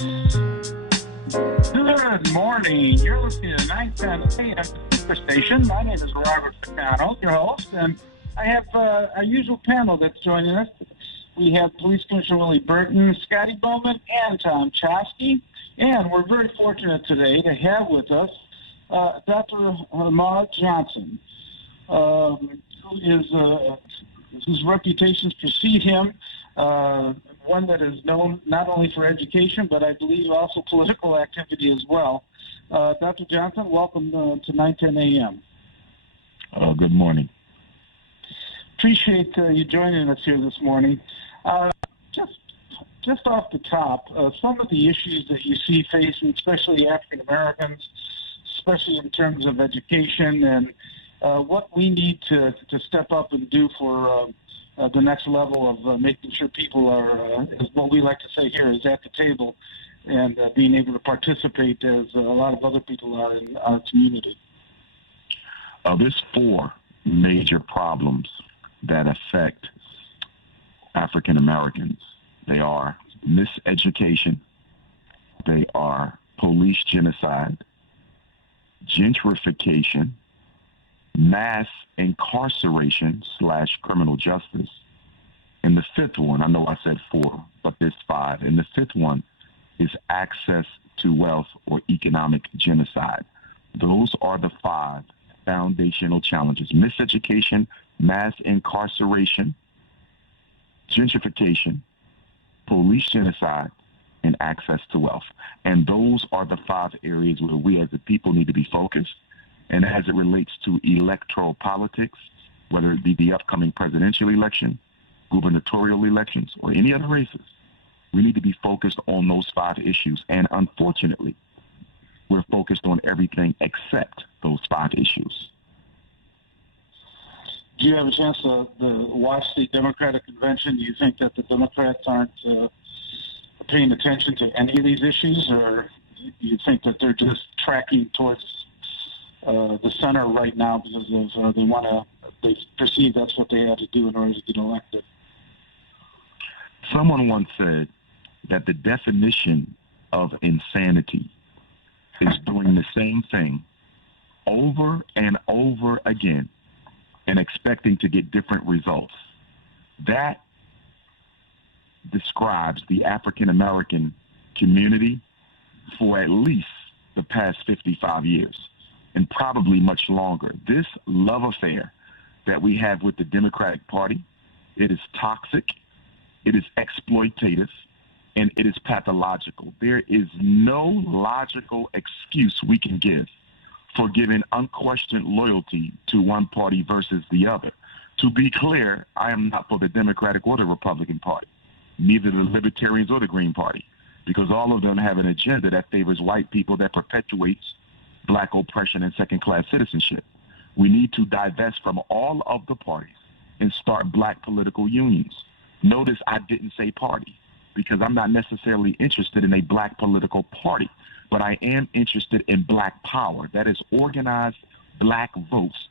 Good morning. You're listening to 910 AM Superstation. My name is Robert Ficano, your host, and I have our usual panel that's joining us. We have Police Commissioner Willie Burton, Scotty Bowman, and Tom Chosky. And we're very fortunate today to have with us Dr. Umar Johnson, whose reputations precede him, one that is known not only for education, but I believe also political activity as well. Dr. Johnson, welcome to 910 AM. Good morning. Appreciate you joining us here this morning. Just off the top, some of the issues that you see facing, especially African Americans, especially in terms of education, and what we need to step up and do for the next level of making sure people are, as what we like to say here, is at the table and being able to participate as a lot of other people are in our community. There's four major problems that affect African Americans. They are miseducation, they are police genocide, gentrification, mass incarceration / criminal justice, and the fifth one, I know I said four, but there's five, and the fifth one is access to wealth or economic genocide. Those are the five foundational challenges: miseducation, mass incarceration, gentrification, police genocide, and access to wealth. And those are the five areas where we as a people need to be focused. And as it relates to electoral politics, whether it be the upcoming presidential election, gubernatorial elections, or any other races, we need to be focused on those five issues. And unfortunately, we're focused on everything except those five issues. Do you have a chance to watch the Democratic convention? Do you think that the Democrats aren't paying attention to any of these issues, or do you think that they're just tracking towards the center right now because of they perceive that's what they had to do in order to get elected? Someone once said that the definition of insanity is doing the same thing over and over again and expecting to get different results. That describes the African American community for at least the past 55 years, and probably much longer. This love affair that we have with the Democratic Party, it is toxic, it is exploitative, and it is pathological. There is no logical excuse we can give for giving unquestioned loyalty to one party versus the other. To be clear, I am not for the Democratic or the Republican Party, neither the Libertarians or the Green Party, because all of them have an agenda that favors white people, that perpetuates black oppression and second-class citizenship. We need to divest from all of the parties and start black political unions. Notice I didn't say party, because I'm not necessarily interested in a black political party, but I am interested in black power. That is organized black votes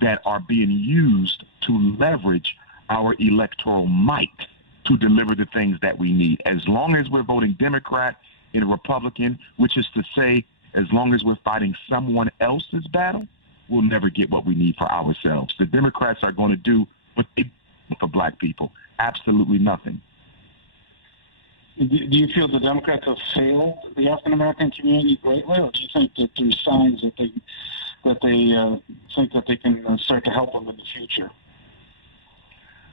that are being used to leverage our electoral might to deliver the things that we need. As long as we're voting Democrat and Republican, which is to say, as long as we're fighting someone else's battle, we'll never get what we need for ourselves. The Democrats are going to do what they do for black people. Absolutely nothing. Do you feel the Democrats have failed the African American community greatly, or do you think that there's signs that they think that they can start to help them in the future?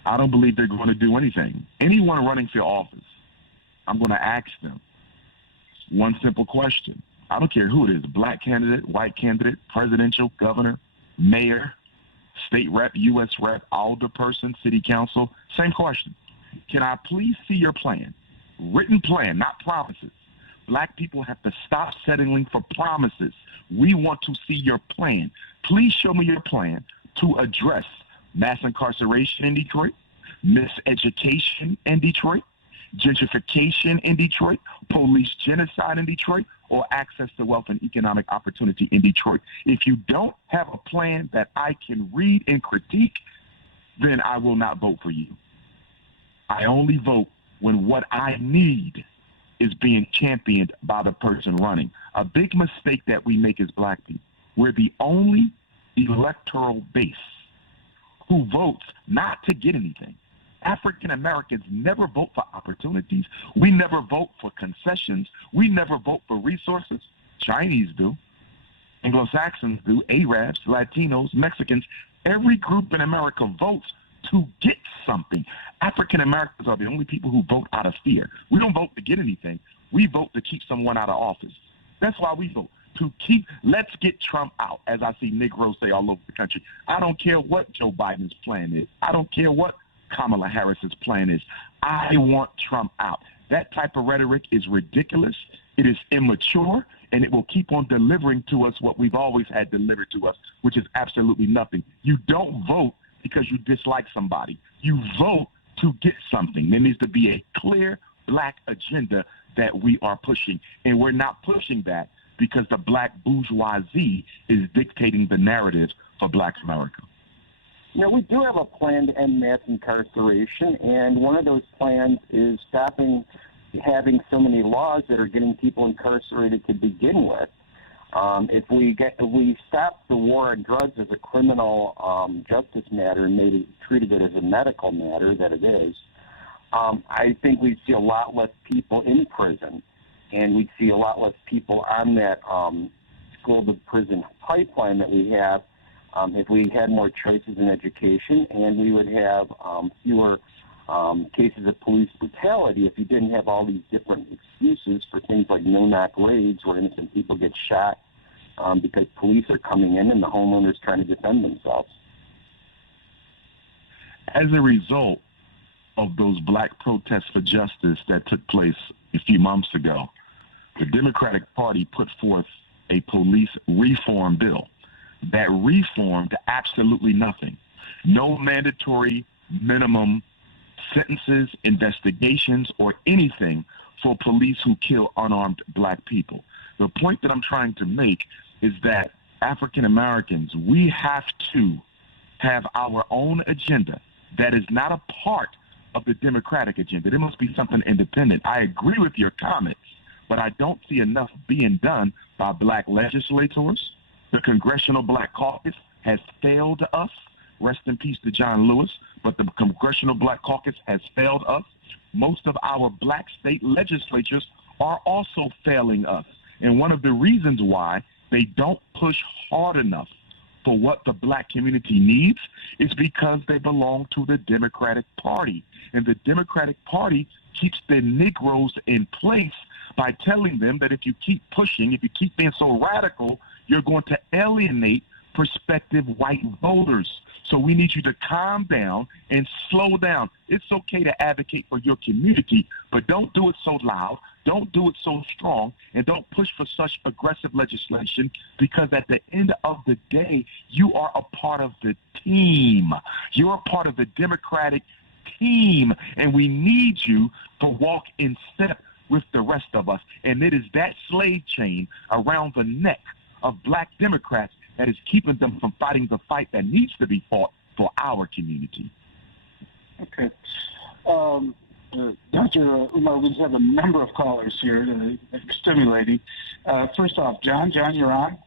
I don't believe they're going to do anything. Anyone running for office, I'm going to ask them one simple question. I don't care who it is, black candidate, white candidate, presidential, governor, mayor, state rep, U.S. rep, alderperson, city council, same question. Can I please see your plan? Written plan, not promises. Black people have to stop settling for promises. We want to see your plan. Please show me your plan to address mass incarceration in Detroit, miseducation in Detroit, gentrification in Detroit, police genocide in Detroit, or access to wealth and economic opportunity in Detroit. If you don't have a plan that I can read and critique, then I will not vote for you. I only vote when what I need is being championed by the person running. A big mistake that we make as black people. We're the only electoral base who votes not to get anything. African Americans never vote for opportunities. We never vote for concessions. We never vote for resources. Chinese do. Anglo-Saxons do. Arabs, Latinos, Mexicans. Every group in America votes to get something. African Americans are the only people who vote out of fear. We don't vote to get anything. We vote to keep someone out of office. That's why we vote. Let's get Trump out, as I see Negroes say all over the country. I don't care what Joe Biden's plan is. I don't care what Kamala Harris's plan is. I want Trump out. That type of rhetoric is ridiculous. It is immature, and it will keep on delivering to us what we've always had delivered to us, which is absolutely nothing. You don't vote because you dislike somebody. You vote to get something. There needs to be a clear black agenda that we are pushing, and we're not pushing that because the black bourgeoisie is dictating the narrative for black America. You know, we do have a plan to end mass incarceration, and one of those plans is stopping having so many laws that are getting people incarcerated to begin with. If we stopped the war on drugs as a criminal justice matter and treated it as a medical matter that it is, I think we'd see a lot less people in prison, and we'd see a lot less people on that school-to-prison pipeline that we have if we had more choices in education, and we would have fewer cases of police brutality if you didn't have all these different excuses for things like no-knock raids where innocent people get shot because police are coming in and the homeowners trying to defend themselves. As a result of those black protests for justice that took place a few months ago, the Democratic Party put forth a police reform bill that reformed absolutely nothing. No mandatory minimum sentences, investigations, or anything for police who kill unarmed black people. The point that I'm trying to make is that African Americans, we have to have our own agenda that is not a part of the Democratic agenda. There must be something independent. I agree with your comments, but I don't see enough being done by black legislators. The Congressional Black Caucus has failed us. Rest in peace to John Lewis, but the Congressional Black Caucus has failed us. Most of our black state legislatures are also failing us. And one of the reasons why they don't push hard enough for what the black community needs is because they belong to the Democratic Party. And the Democratic Party keeps the Negroes in place by telling them that if you keep pushing, if you keep being so radical, you're going to alienate prospective white voters. So we need you to calm down and slow down. It's okay to advocate for your community, but don't do it so loud, don't do it so strong, and don't push for such aggressive legislation, because at the end of the day, you are a part of the team. You're a part of the Democratic team, and we need you to walk in step with the rest of us. And it is that slave chain around the neck of black Democrats that is keeping them from fighting the fight that needs to be fought for our community. Okay. Dr. Umar, we have a number of callers here that are stimulating. First off, John, you're on.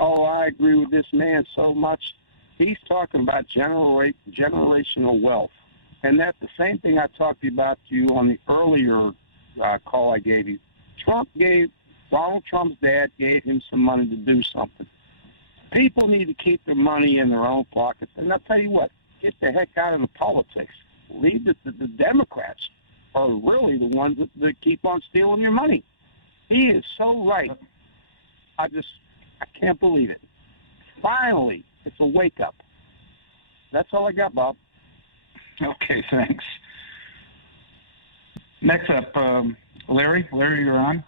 Oh, I agree with this man so much. He's talking about generational wealth. And that's the same thing I talked about to you on the earlier call I gave you. Donald Trump's dad gave him some money to do something. People need to keep their money in their own pockets. And I'll tell you what, get the heck out of the politics. Leave the Democrats are really the ones that keep on stealing your money. He is so right. I can't believe it. Finally, it's a wake-up. That's all I got, Bob. Okay, thanks. Next up, Larry. Larry, you're on.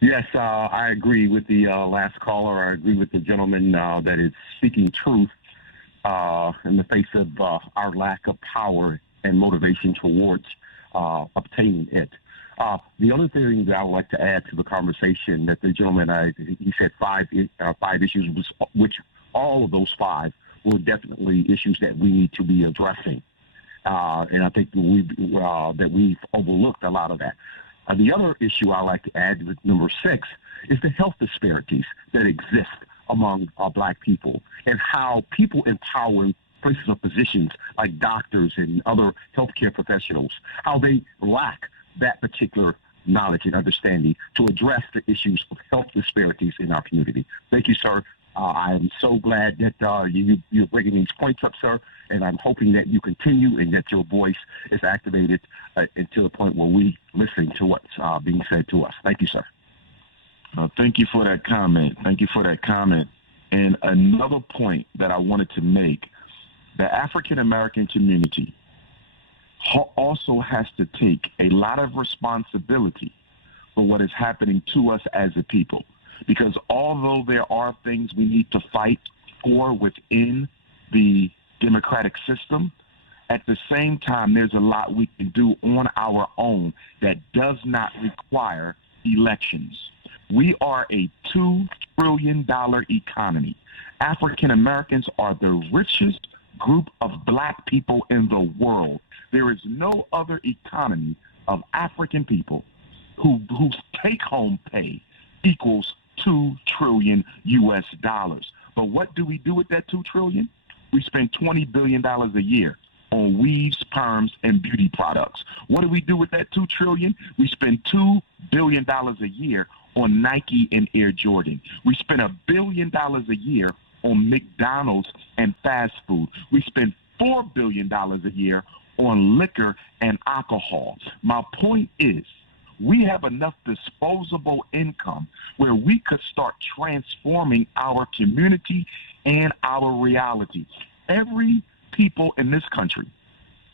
Yes, I agree with the last caller. I agree with the gentleman that is speaking truth in the face of our lack of power and motivation towards obtaining it. The other thing that I would like to add to the conversation that the gentleman, he said five issues, which all of those five were definitely issues that we need to be addressing. And I think that we've overlooked a lot of that. The other issue I like to add, with number 6, is the health disparities that exist among black people, and how people in power in places of positions like doctors and other healthcare professionals, how they lack that particular knowledge and understanding to address the issues of health disparities in our community. Thank you, sir. I am so glad that you're bringing these points up, sir, and I'm hoping that you continue and that your voice is activated until the point where we listen to what's being said to us. Thank you, sir. Thank you for that comment. Thank you for that comment. And another point that I wanted to make, the African-American community also has to take a lot of responsibility for what is happening to us as a people. Because although there are things we need to fight for within the democratic system, at the same time, there's a lot we can do on our own that does not require elections. We are a $2 trillion economy. African Americans are the richest group of black people in the world. There is no other economy of African people whose take-home pay equals $2 trillion US. But what do we do with that $2 trillion? We spend $20 billion a year on weaves, perms, and beauty products. What do we do with that $2 trillion? We spend $2 billion a year on Nike and Air Jordan. We spend $1 billion a year on McDonald's and fast food. We spend $4 billion a year on liquor and alcohol. My point is, we have enough disposable income where we could start transforming our community and our reality. Every people in this country,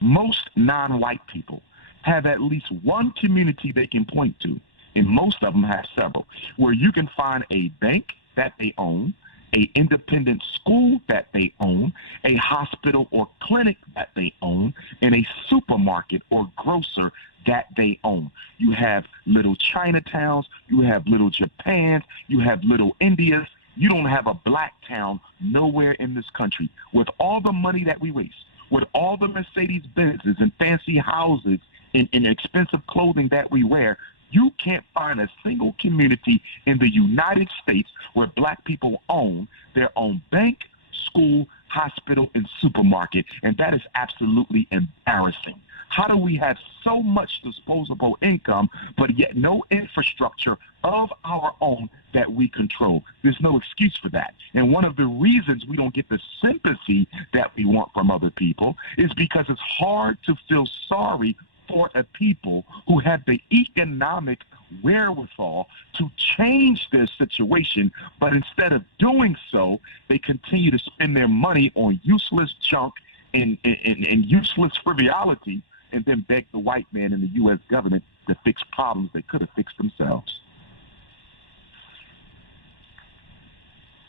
most non-white people, have at least one community they can point to, and most of them have several, where you can find a bank that they own, an independent school that they own, a hospital or clinic that they own, and a supermarket or grocer that they own. You have little Chinatowns, you have little Japans, you have little Indias. You don't have a black town nowhere in this country. With all the money that we waste, with all the Mercedes-Benzes and fancy houses and expensive clothing that we wear, you can't find a single community in the United States where black people own their own bank, school, hospital, and supermarket, and that is absolutely embarrassing. How do we have so much disposable income, but yet no infrastructure of our own that we control? There's no excuse for that. And one of the reasons we don't get the sympathy that we want from other people is because it's hard to feel sorry for a people who have the economic wherewithal to change their situation, but instead of doing so, they continue to spend their money on useless junk and useless frivolity, and then beg the white man and the U.S. government to fix problems they could have fixed themselves.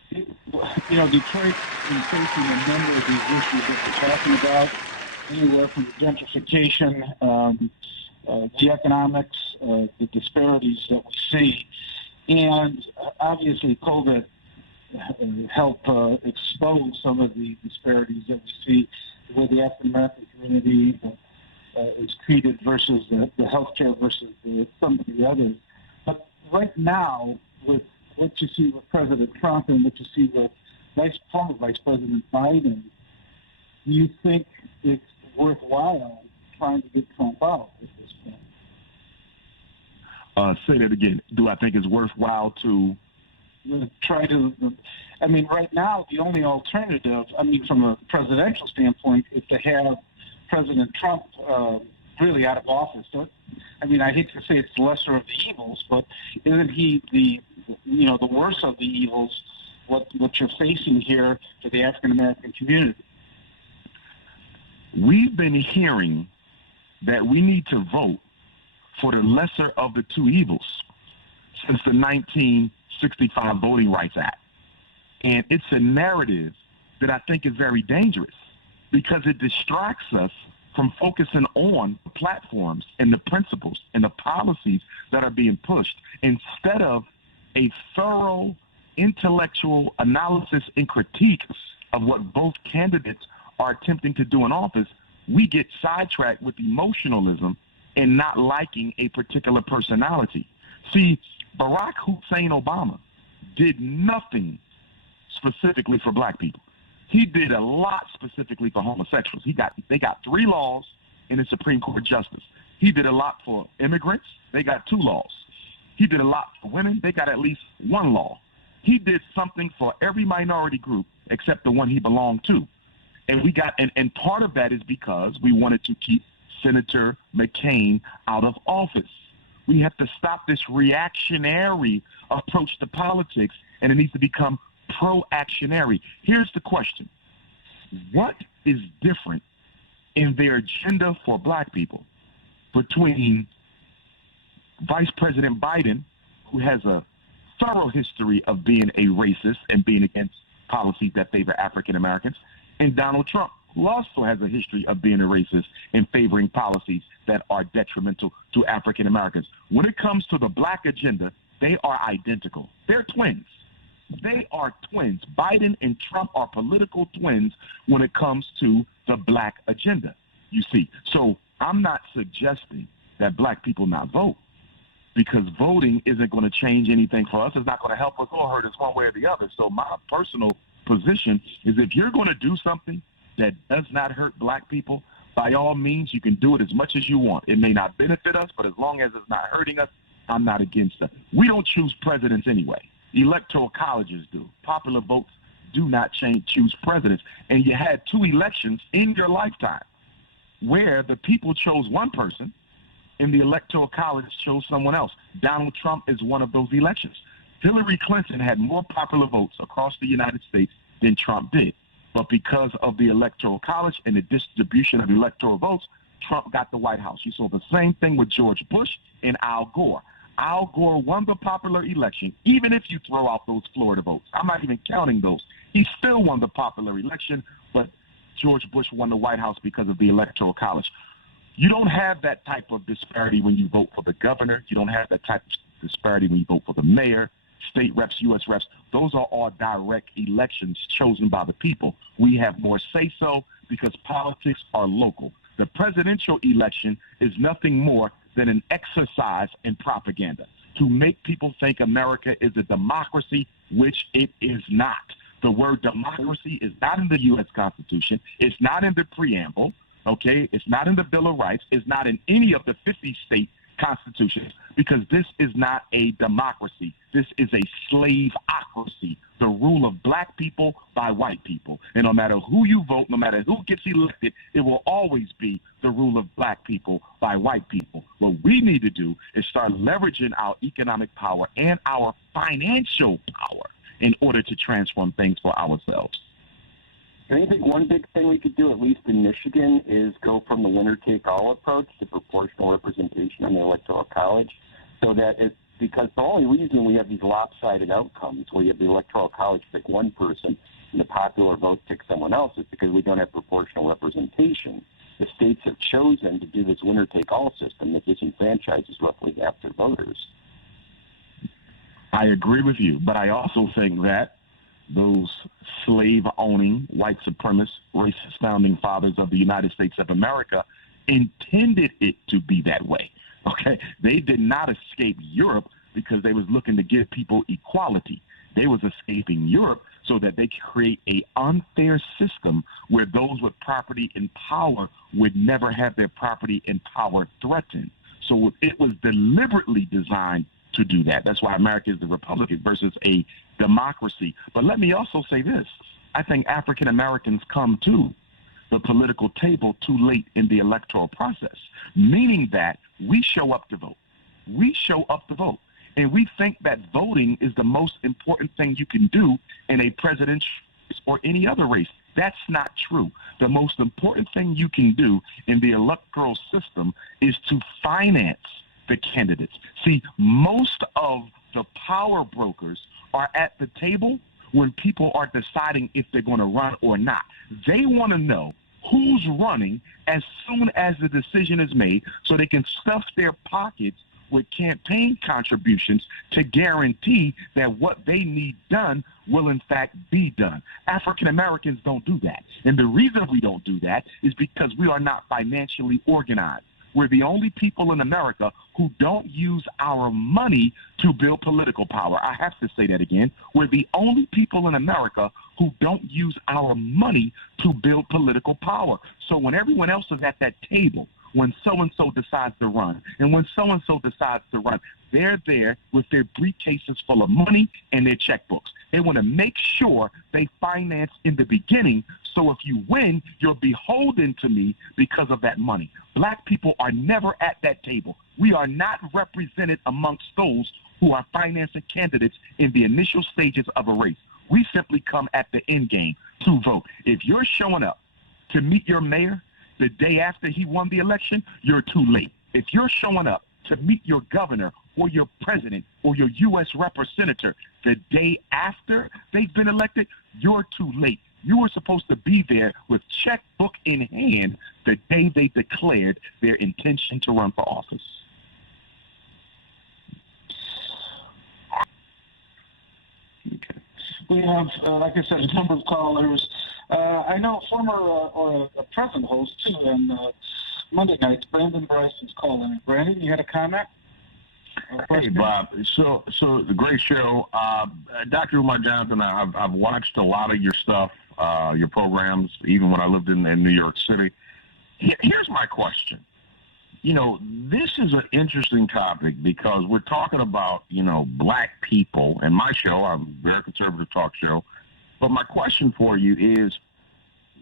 You know, Detroit is facing a number of these issues that we're talking about, anywhere from gentrification, the economics, the disparities that we see. And obviously COVID helped expose some of the disparities that we see, the way the African-American community is treated versus the healthcare versus some of the others. But right now, with what you see with President Trump and what you see with former Vice President Biden, do you think it's worthwhile trying to get Trump out at this point? Say that again. Do I think it's worthwhile to try to? I mean, right now, the only alternative, I mean, from a presidential standpoint, is to have President Trump really out of office. I mean, I hate to say it's the lesser of the evils, but isn't he the worst of the evils? What you're facing here for the African American community? We've been hearing that we need to vote for the lesser of the two evils since the 1965 Voting Rights Act, and it's a narrative that I think is very dangerous, because it distracts us from focusing on the platforms and the principles and the policies that are being pushed, instead of a thorough intellectual analysis and critique of what both candidates are attempting to do in office. we get sidetracked with emotionalism and not liking a particular personality. See, Barack Hussein Obama did nothing specifically for black people. He did a lot specifically for homosexuals. They got 3 laws in the Supreme Court justice. He did a lot for immigrants. They got 2 laws. He did a lot for women. They got at least 1 law. He did something for every minority group except the one he belonged to. And part of that is because we wanted to keep Senator McCain out of office. We have to stop this reactionary approach to politics, and it needs to become pro-actionary. Here's the question. What is different in their agenda for black people between Vice President Biden, who has a thorough history of being a racist and being against policies that favor African Americans, and Donald Trump, who also has a history of being a racist and favoring policies that are detrimental to African Americans? When it comes to the black agenda, they are identical. They're twins. They are twins. Biden and Trump are political twins when it comes to the black agenda, you see. So I'm not suggesting that black people not vote, because voting isn't going to change anything for us. It's not going to help us or hurt us one way or the other. So my personal position is, if you're going to do something that does not hurt black people, by all means, you can do it as much as you want. It may not benefit us, but as long as it's not hurting us, I'm not against it. We don't choose presidents anyway. Electoral colleges do. Popular votes do not choose presidents. And you had 2 elections in your lifetime where the people chose one person and the Electoral College chose someone else. Donald Trump is one of those elections. Hillary Clinton had more popular votes across the United States than Trump did. But because of the Electoral College and the distribution of electoral votes, Trump got the White House. You saw the same thing with George Bush and Al Gore. Al Gore won the popular election, even if you throw out those Florida votes. I'm not even counting those. He still won the popular election, but George Bush won the White House because of the Electoral College. You don't have that type of disparity when you vote for the governor. You don't have that type of disparity when you vote for the mayor, state reps, U.S. reps. Those are all direct elections chosen by the people. We have more say-so because politics are local. The presidential election is nothing more than an exercise in propaganda to make people think America is a democracy, which it is not. The word democracy is not in the U.S. Constitution. It's not in the preamble, okay? It's not in the Bill of Rights. It's not in any of the 50 state constitutions, because this is not a democracy. This is a slaveocracy, the rule of black people by white people. And no matter who you vote, no matter who gets elected, it will always be the rule of black people by white people. What we need to do is start leveraging our economic power and our financial power in order to transform things for ourselves. I think one big thing we could do, at least in Michigan, is go from the winner-take-all approach to proportional representation on the Electoral College, so that because the only reason we have these lopsided outcomes where you have the Electoral College pick one person and the popular vote pick someone else is because we don't have proportional representation. The states have chosen to do this winner-take-all system that disenfranchises roughly half their voters. I agree with you, but I also think that those slave-owning, white supremacist, racist founding fathers of the United States of America intended it to be that way, okay? They did not escape Europe because they was looking to give people equality. They was escaping Europe so that they could create an unfair system where those with property and power would never have their property and power threatened. So it was deliberately designed to do that. That's why America is the republic versus a democracy. But let me also say this. I think African Americans come to the political table too late in the electoral process, meaning that we show up to vote. We show up to vote. And we think that voting is the most important thing you can do in a presidential or any other race. That's not true. The most important thing you can do in the electoral system is to finance the candidates. See, most of the power brokers are at the table when people are deciding if they're going to run or not. They want to know who's running as soon as the decision is made so they can stuff their pockets with campaign contributions to guarantee that what they need done will in fact be done. African Americans don't do that. And the reason we don't do that is because we are not financially organized. We're the only people in America who don't use our money to build political power. I have to say that again. We're the only people in America who don't use our money to build political power. So when everyone else is at that table, when so-and-so decides to run, and when so-and-so decides to run, they're there with their briefcases full of money and their checkbooks. They want to make sure they finance in the beginning, so if you win, you're beholden to me because of that money. Black people are never at that table. We are not represented amongst those who are financing candidates in the initial stages of a race. We simply come at the end game to vote. If you're showing up to meet your mayor the day after he won the election, you're too late. If you're showing up to meet your governor or your president or your U.S. representative the day after they've been elected, you're too late. You were supposed to be there with checkbook in hand the day they declared their intention to run for office. Okay. We have, like I said, a number of callers. I know former or a present host, too, on Monday nights, Brandon Bryce is calling. Brandon, you had a comment? Hey, Bob. So the great show. Dr. Umar Johnson, I've watched a lot of your stuff, your programs, even when I lived in New York City. Here's my question. You know, this is an interesting topic because we're talking about, you know, black people. And my show, I'm a very conservative talk show. But my question for you is,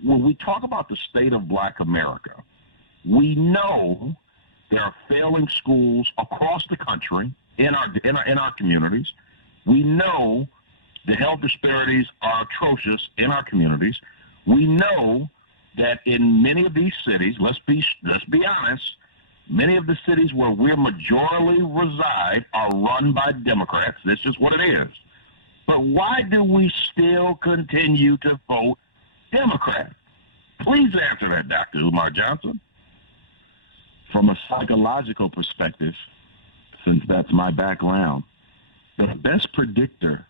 when we talk about the state of black America, we know there are failing schools across the country in our communities. We know the health disparities are atrocious in our communities. We know that in many of these cities, let's be honest, many of the cities where we majorly reside are run by Democrats. That's just what it is. But why do we still continue to vote Democrat? Please answer that, Dr. Umar Johnson. From a psychological perspective, since that's my background, the best predictor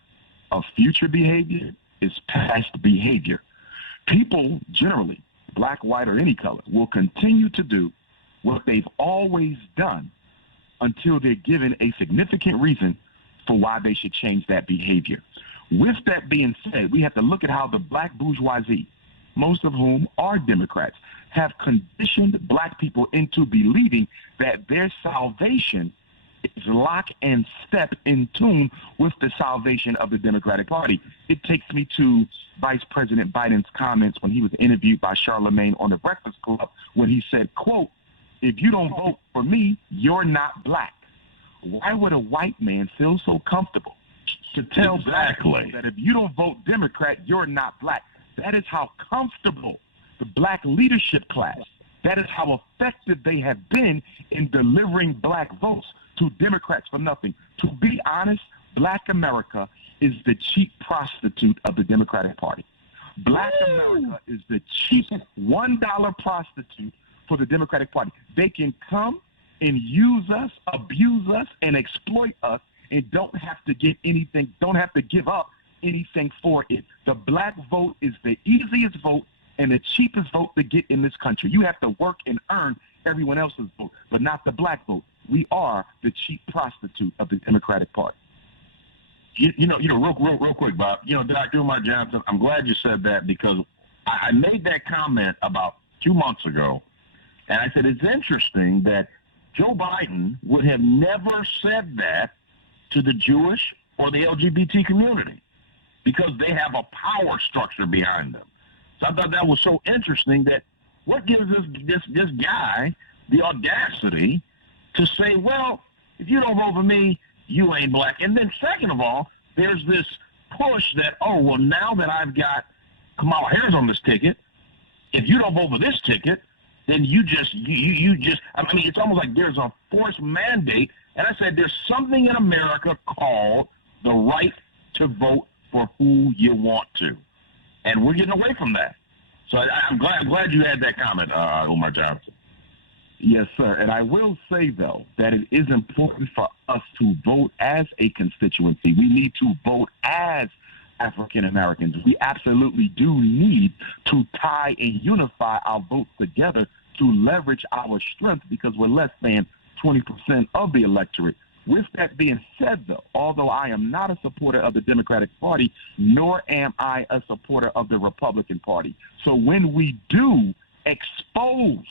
of future behavior is past behavior. People generally, black, white, or any color, will continue to do what they've always done until they're given a significant reason for why they should change that behavior. With that being said, we have to look at how the black bourgeoisie, most of whom are Democrats, have conditioned black people into believing that their salvation is lock and step in tune with the salvation of the Democratic Party. It takes me to Vice President Biden's comments when he was interviewed by Charlemagne on the Breakfast Club when he said, quote, "If you don't vote for me, you're not black." Why would a white man feel so comfortable to tell black people that if you don't vote Democrat, you're not black? That is how comfortable the black leadership class, that is how effective they have been in delivering black votes to Democrats for nothing. To be honest, black America is the cheap prostitute of the Democratic Party. Black America is the cheap $1 prostitute for the Democratic Party. They can come and use us, abuse us, and exploit us, and don't have to get anything, don't have to give up anything for it. The black vote is the easiest vote and the cheapest vote to get in this country. You have to work and earn everyone else's vote, but not the black vote. We are the cheap prostitute of the Democratic Party. You know, real quick, Bob. You know, Dr. Umar Johnson, I'm glad you said that because I made that comment about 2 months ago, and I said it's interesting that Joe Biden would have never said that to the Jewish or the LGBT community because they have a power structure behind them. So I thought that was so interesting that what gives this guy the audacity to say, well, if you don't vote for me, you ain't black. And then second of all, there's this push that, oh, well, now that I've got Kamala Harris on this ticket, if you don't vote for this ticket, then you just, I mean, it's almost like there's a forced mandate. And I said, there's something in America called the right to vote for who you want to. And we're getting away from that. So I'm glad you had that comment, Umar Johnson. Yes, sir. And I will say, though, that it is important for us to vote as a constituency. We need to vote as African Americans. We absolutely do need to tie and unify our votes together to leverage our strength, because we're less than 20% of the electorate. With that being said, though, although I am not a supporter of the Democratic Party, nor am I a supporter of the Republican Party. So when we do expose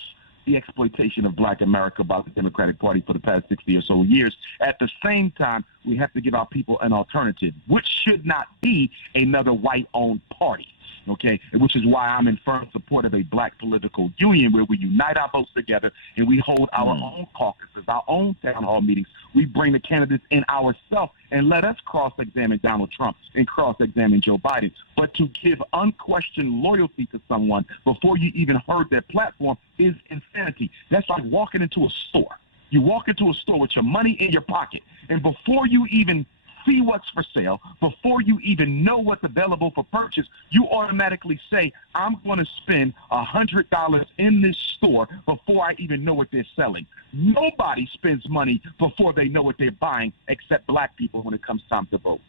the exploitation of Black America by the Democratic Party for the past 60 or so years, at the same time, we have to give our people an alternative, which should not be another white-owned party. Okay, which is why I'm in firm support of a Black political union where we unite our votes together and we hold our own caucuses, our own town hall meetings. We bring the candidates in ourselves and let us cross-examine Donald Trump and cross-examine Joe Biden. But to give unquestioned loyalty to someone before you even heard their platform is insanity. That's like walking into a store. You walk into a store with your money in your pocket, and before you even see what's for sale, before you even know what's available for purchase, you automatically say, I'm going to spend $100 in this store before I even know what they're selling. Nobody spends money before they know what they're buying except Black people when it comes time to vote.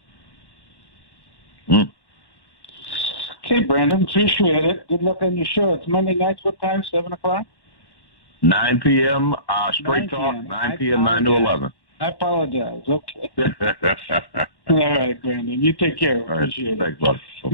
Okay, Brandon, appreciate it. Good luck on your show. It's Monday nights. What time? 7 o'clock? 9 p.m. Straight 9 talk, p.m. 9 p.m., 9 to 11. I apologize. Okay. All right, Brandon. You take care. All right. Appreciate it. Thanks, brother.